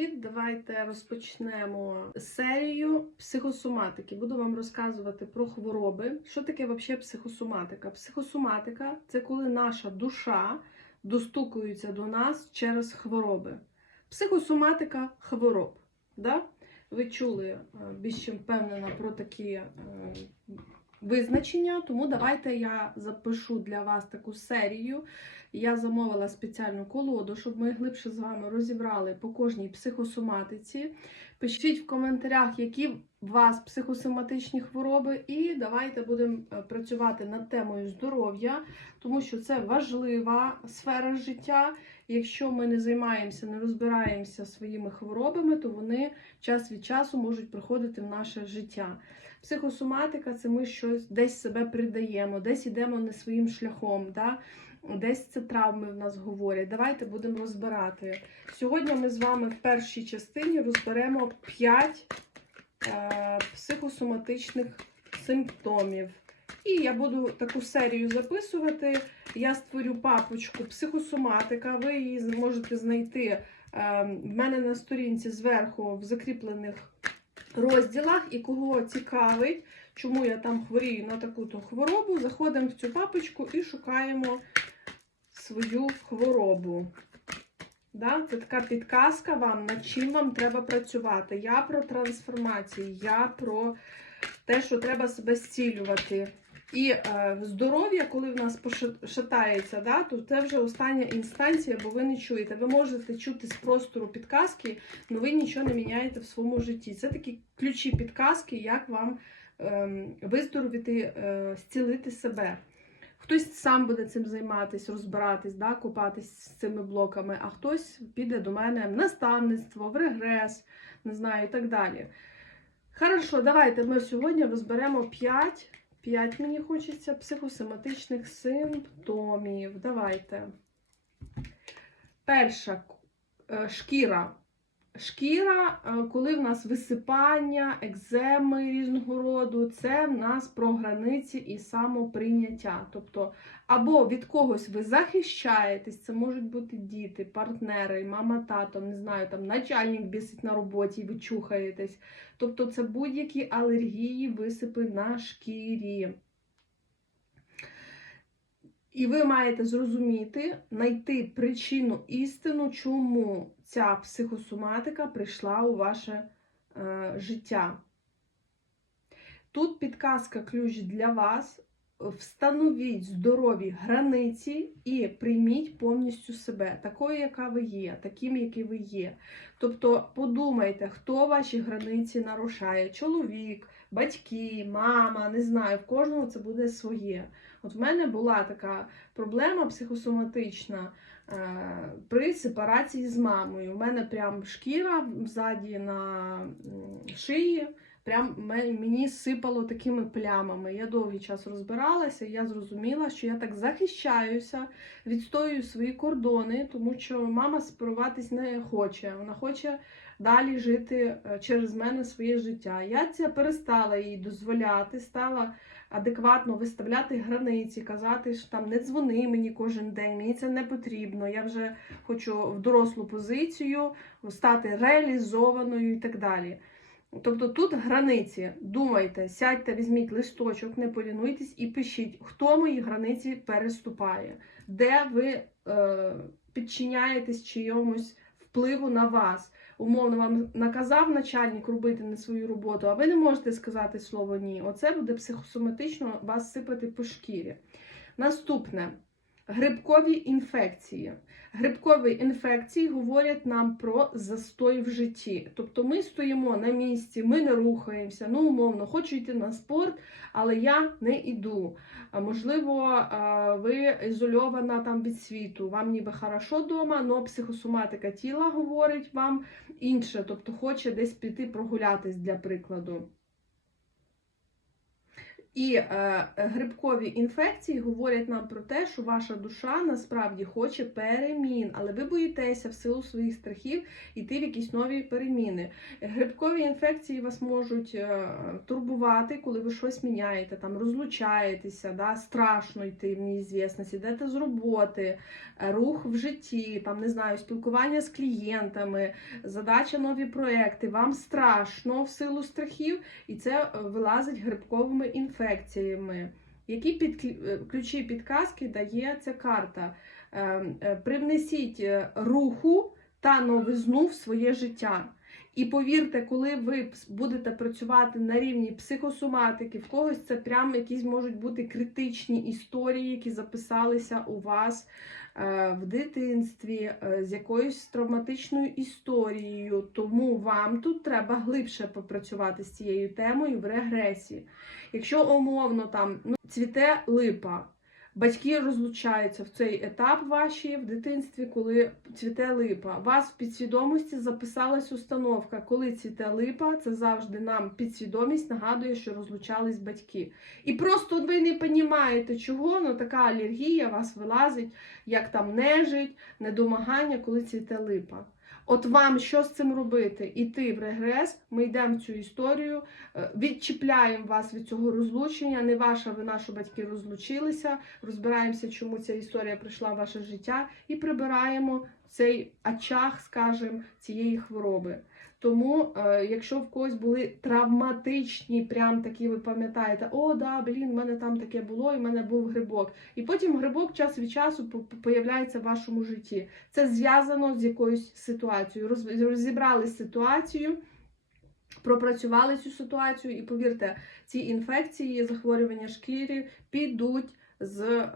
привіт! Давайте розпочнемо серію психосоматики. Буду вам розказувати про хвороби. Що таке взагалі психосоматика? Психосоматика це коли наша душа достукується до нас через хвороби. Психосоматика хвороб. Да? Ви чули е, більш впевнена про такі е, визначення, тому давайте я запишу для вас таку серію. Я замовила спеціальну колоду, щоб ми глибше з вами розібрали по кожній психосоматиці. Пишіть в коментарях, які у вас психосоматичні хвороби, і давайте будемо е, працювати над темою здоров'я, тому що це важлива сфера життя. Якщо ми не займаємося, не розбираємося своїми хворобами, то вони час від часу можуть приходити в наше життя. Психосоматика це ми щось десь себе придаємо, десь йдемо не своїм шляхом. Да? Десь це травми в нас говорять. Давайте будемо розбирати. Сьогодні ми з вами в першій частині розберемо 5 е, психосоматичних симптомів. І я буду таку серію записувати. Я створю папочку психосоматика. Ви її зможете знайти е, в мене на сторінці зверху в закріплених розділах. І кого цікавить, чому я там хворію на таку-то хворобу, заходимо в цю папочку і шукаємо свою хворобу. Да? Це така підказка вам, над чим вам треба працювати. Я про трансформацію, я про те, що треба себе зцілювати. І е, здоров'я, коли в нас пошатається, да, то це вже остання інстанція, бо ви не чуєте. Ви можете чути з простору підказки, але ви нічого не міняєте в своєму житті. Це такі ключі підказки, як вам е, виздоровити, е, зцілити себе. Хтось сам буде цим займатися, розбиратись, да, купатись з цими блоками, а хтось піде до мене в наставництво, в регрес, не знаю, і так далі. Хорошо, давайте ми сьогодні розберемо 5, 5 мені хочеться психосоматичних симптомів. Давайте. Перша е, шкіра. Шкіра, е, коли в нас висипання, екземи різного роду, це в нас про границі і самоприйняття. Тобто, або від когось ви захищаєтесь, це можуть бути діти, партнери, мама, тато, не знаю, там начальник бісить на роботі, ви чухаєтесь. Тобто, це будь-які алергії, висипи на шкірі. І ви маєте зрозуміти, знайти причину істину, чому ця психосоматика прийшла у ваше е, життя. Тут підказка ключ для вас. Встановіть здорові границі і прийміть повністю себе, такою, яка ви є, таким, який ви є. Тобто подумайте, хто ваші границі нарушає: чоловік, батьки, мама, не знаю, в кожного це буде своє. От в мене була така проблема психосоматична е, при сепарації з мамою. У мене прям шкіра ззаді на шиї. Прям мені сипало такими плямами. Я довгий час розбиралася, я зрозуміла, що я так захищаюся, відстоюю свої кордони, тому що мама сепаруватись не хоче. Вона хоче далі жити е, через мене своє життя. Я це перестала їй дозволяти, стала адекватно виставляти границі, казати, що там не дзвони мені кожен день, мені це не потрібно. Я вже хочу в дорослу позицію стати реалізованою і так далі. Тобто тут границі. Думайте, сядьте, візьміть листочок, не полінуйтесь і пишіть, хто мої границі переступає, де ви е, підчиняєтесь чийомусь впливу на вас. Умовно, вам наказав начальник робити не свою роботу, а ви не можете сказати слово ні. Оце буде психосоматично вас сипати по шкірі. Наступне. Грибкові інфекції. Грибкові інфекції говорять нам про застой в житті. Тобто ми стоїмо на місці, ми не рухаємося. Ну, умовно, хочу йти на спорт, але я не йду. Можливо, ви ізольована там від світу. Вам ніби хорошо вдома, але психосоматика тіла говорить вам інше, тобто хоче десь піти прогулятись для прикладу. І е, грибкові інфекції говорять нам про те, що ваша душа насправді хоче перемін, але ви боїтеся в силу своїх страхів йти в якісь нові переміни. Грибкові інфекції вас можуть е, турбувати, коли ви щось міняєте, там розлучаєтеся, да, страшно йти в неізвісність, йдете з роботи, е, рух в житті, там не знаю, спілкування з клієнтами, задача нові проекти. Вам страшно в силу страхів, і це е, вилазить грибковими інфекціями. Які під, ключі підказки дає ця карта? Е, е, Привнесіть е, руху та новизну в своє життя. І повірте, коли ви будете працювати на рівні психосоматики, в когось це прям якісь можуть бути критичні історії, які записалися у вас е, в дитинстві е, з якоюсь травматичною історією. Тому вам тут треба глибше попрацювати з цією темою в регресії. Якщо умовно там ну, цвіте липа. Батьки розлучаються в цей етап ваші в дитинстві, коли цвіте липа. Вас в підсвідомості записалась установка, коли цвіте липа, це завжди нам підсвідомість нагадує, що розлучались батьки. І просто ви не розумієте, чого ну така алергія вас вилазить, як там нежить, недомагання, коли цвіте липа. От вам що з цим робити? Іти в регрес, ми йдемо в цю історію, е, відчіпляємо вас від цього розлучення. Не ваша вина, що батьки розлучилися. Розбираємося, чому ця історія прийшла в ваше життя, і прибираємо цей очаг, скажімо, цієї хвороби. Тому, е, якщо в когось були травматичні, прям такі, ви пам'ятаєте, о, да, блін, в мене там таке було, і в мене був грибок. І потім грибок час від часу по- по- появляється в вашому житті. Це зв'язано з якоюсь ситуацією. Роз- Розібрали ситуацію. Пропрацювали цю ситуацію, і повірте, ці інфекції, захворювання шкіри підуть з е,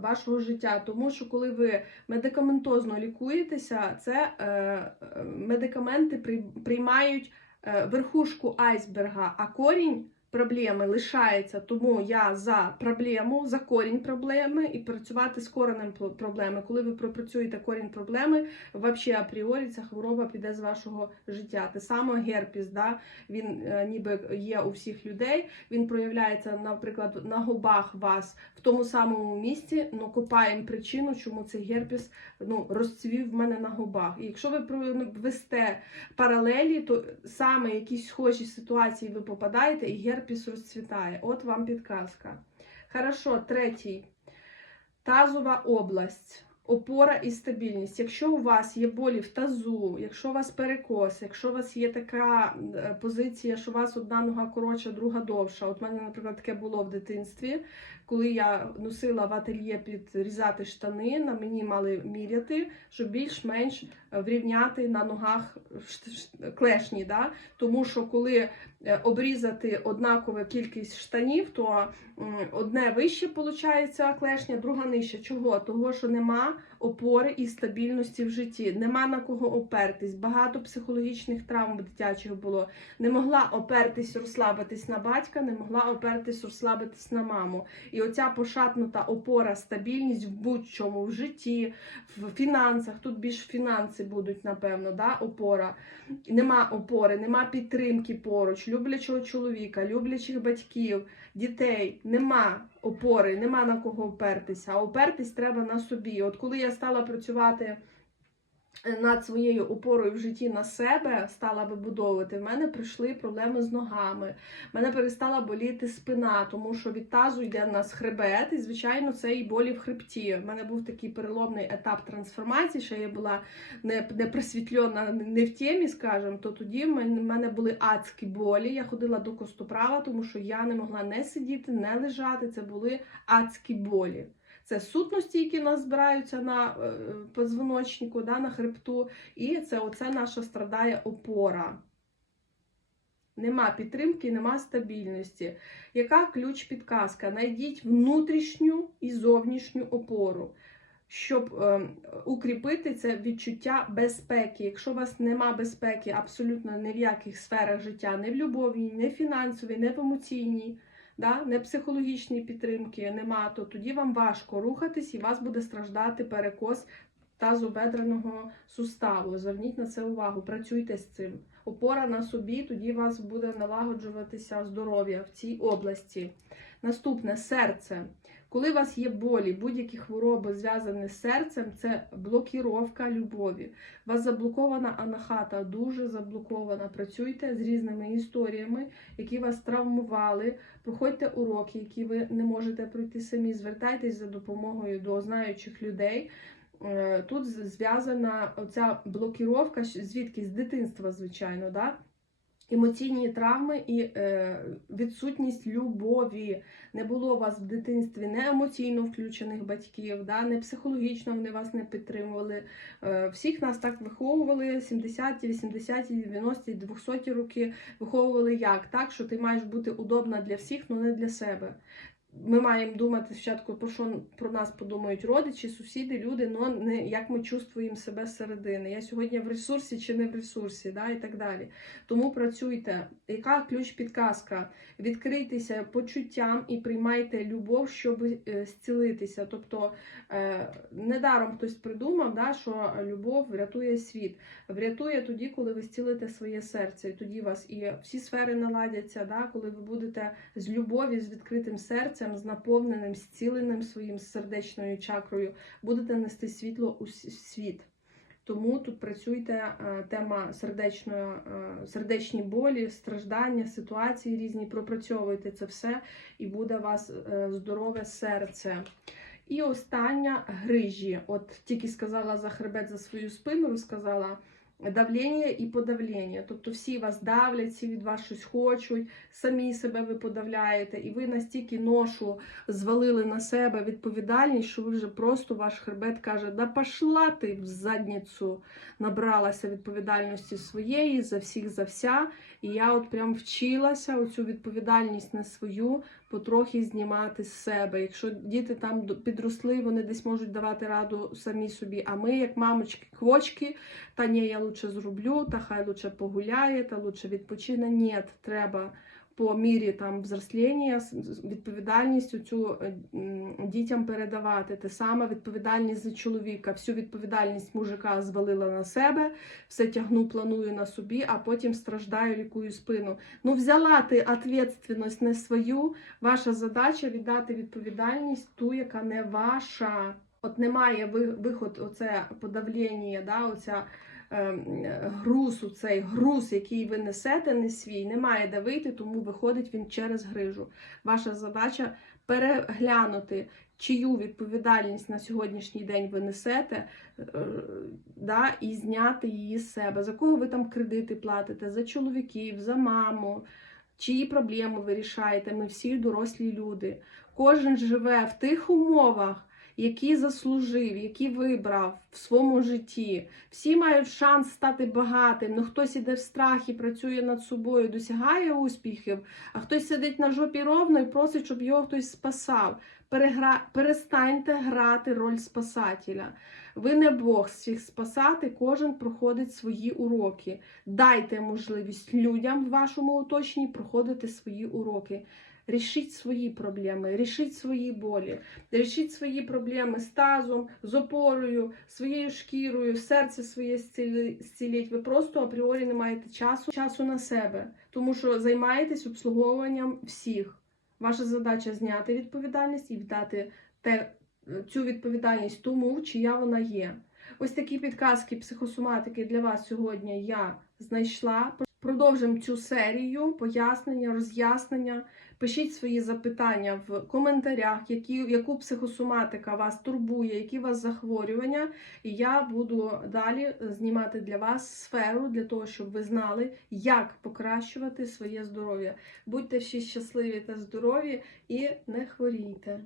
вашого життя. Тому що коли ви медикаментозно лікуєтеся, це е, е, медикаменти при- приймають е, верхушку айсберга, а корінь проблеми лишається. Тому я за проблему, за корінь проблеми і працювати з коренем проблеми. Коли ви пропрацюєте корінь проблеми, взагалі апріорі ця хвороба піде з вашого життя. Те саме герпіс, да? він е, ніби є у всіх людей. Він проявляється, наприклад, на губах вас в тому самому місці, ну копаємо причину, чому цей герпіс ну, розцвів в мене на губах. І якщо ви провести паралелі, то саме якісь схожі ситуації ви попадаєте, і герпіс розцвітає. От вам підказка. Хорошо, третій. Тазова область. Опора і стабільність. Якщо у вас є болі в тазу, якщо у вас перекос, якщо у вас є така е, позиція, що у вас одна нога коротша, друга довша. От у мене, наприклад, таке було в дитинстві, коли я носила в ательє підрізати штани, на мені мали міряти, щоб більш-менш е, врівняти на ногах клешні. Да? Тому що коли е, обрізати однакову кількість штанів, то одне вище виходить клешня, друга нижче. Чого? Того, що нема опори і стабільності в житті, нема на кого опертись. Багато психологічних травм дитячих було. Не могла опертись, розслабитись на батька, не могла опертись, розслабитись на маму. І оця пошатнута опора, стабільність в будь-чому в житті, в фінансах. Тут більш фінанси будуть, напевно, да, опора. Нема опори, нема підтримки поруч, люблячого чоловіка, люблячих батьків, дітей. Нема опори, нема на кого опертися. А опертись треба на собі. От коли я стала працювати над своєю опорою в житті на себе, стала вибудовувати, в мене прийшли проблеми з ногами. В мене перестала боліти спина, тому що від тазу йде в нас хребет, і, звичайно, це і болі в хребті. У мене був такий переломний етап трансформації, що я була не, не не в темі, скажімо, то тоді в мене були адські болі. Я ходила до костоправа, тому що я не могла не сидіти, не лежати. Це були адські болі. Це сутності, які нас збираються на е, позвоночнику, да, на хребту, і це оце наша страдає опора. Нема підтримки, нема стабільності. Яка ключ-підказка? Найдіть внутрішню і зовнішню опору, щоб е, укріпити це відчуття безпеки. Якщо у вас нема безпеки абсолютно ні в яких сферах життя, не в любові, не в фінансовій, не в емоційній, да, не психологічні підтримки нема, то тоді вам важко рухатись і вас буде страждати перекос тазобедреного суставу. Зверніть на це увагу, працюйте з цим. Опора на собі, тоді у вас буде налагоджуватися здоров'я в цій області. Наступне серце. Коли у вас є болі, будь-які хвороби зв'язані з серцем, це блокіровка любові. У вас заблокована анахата, дуже заблокована. Працюйте з різними історіями, які вас травмували. Проходьте уроки, які ви не можете пройти самі. Звертайтесь за допомогою до знаючих людей. Е, Тут зв'язана оця блокіровка, звідки з дитинства, звичайно, да? емоційні травми і е, відсутність любові. Не було у вас в дитинстві не емоційно включених батьків, да? не психологічно вони вас не підтримували. Е, всіх нас так виховували 70-ті, 80-ті, 90-ті, 200-ті роки. Виховували як? Так, що ти маєш бути удобна для всіх, але не для себе. Ми маємо думати спочатку, про що про нас подумають родичі, сусіди, люди, але не як ми чувствуємо себе зсередини. Я сьогодні в ресурсі чи не в ресурсі, да, і так далі. Тому працюйте. Яка ключ-підказка? Відкрийтеся почуттям і приймайте любов, щоб е, зцілитися. Тобто е, недаром хтось придумав, да, що любов врятує світ. Врятує тоді, коли ви зцілите своє серце. І тоді у вас і всі сфери наладяться, да, коли ви будете з любові, з відкритим серцем, з наповненим, зціленим своїм сердечною чакрою, будете нести світло у світ. Тому тут працюйте е, тема сердечної, е, сердечні болі, страждання, ситуації різні, пропрацьовуйте це все, і буде у вас е, здорове серце. І остання грижі. От тільки сказала за хребет за свою спину, розказала давлення і подавлення. Тобто всі вас давлять, всі від вас щось хочуть, самі себе ви подавляєте, і ви настільки ношу звалили на себе відповідальність, що ви вже просто ваш хребет каже: да пошла ти в задницю, набралася відповідальності своєї за всіх за вся. І я от прям вчилася оцю відповідальність на свою потрохи знімати з себе. Якщо діти там підросли, вони десь можуть давати раду самі собі. А ми, як мамочки, квочки, та ні, я лучше зроблю, та хай лучше погуляє, та лучше відпочине. Ні, треба по мірі там взросління відповідальність цю дітям передавати. Те саме відповідальність за чоловіка. Всю відповідальність мужика звалила на себе, все тягну, планую на собі, а потім страждаю, лікую спину. Ну, взяла ти відповідальність не свою. Ваша задача віддати відповідальність ту, яка не ваша. От немає ви- виход, оце подавлення, да, оця ем, груз, цей груз, який ви несете, не свій, немає де вийти, тому виходить він через грижу. Ваша задача переглянути, чию відповідальність на сьогоднішній день ви несете, е, да, і зняти її з себе. За кого ви там кредити платите? За чоловіків, за маму, чиї проблеми ви рішаєте? Ми всі дорослі люди. Кожен живе в тих умовах які заслужив, які вибрав в своєму житті. Всі мають шанс стати багатим, але хтось іде в страх і працює над собою, досягає успіхів, а хтось сидить на жопі ровно і просить, щоб його хтось спасав. Перегра... Перестаньте грати роль спасателя. Ви не Бог всіх спасати, кожен проходить свої уроки. Дайте можливість людям в вашому оточенні проходити свої уроки. Рішіть свої проблеми, рішіть свої болі, рішіть свої проблеми з тазом, з опорою, своєю шкірою, серце своє зцілі- зціліть. Ви просто апріорі не маєте часу, часу на себе, тому що займаєтесь обслуговуванням всіх. Ваша задача зняти відповідальність і віддати те, цю відповідальність тому, чия вона є. Ось такі підказки психосоматики для вас сьогодні я знайшла. Продовжимо цю серію пояснення, роз'яснення. Пишіть свої запитання в коментарях, які, яку психосоматика вас турбує, які у вас захворювання. І я буду далі знімати для вас сферу для того, щоб ви знали, як покращувати своє здоров'я. Будьте всі щасливі та здорові і не хворійте.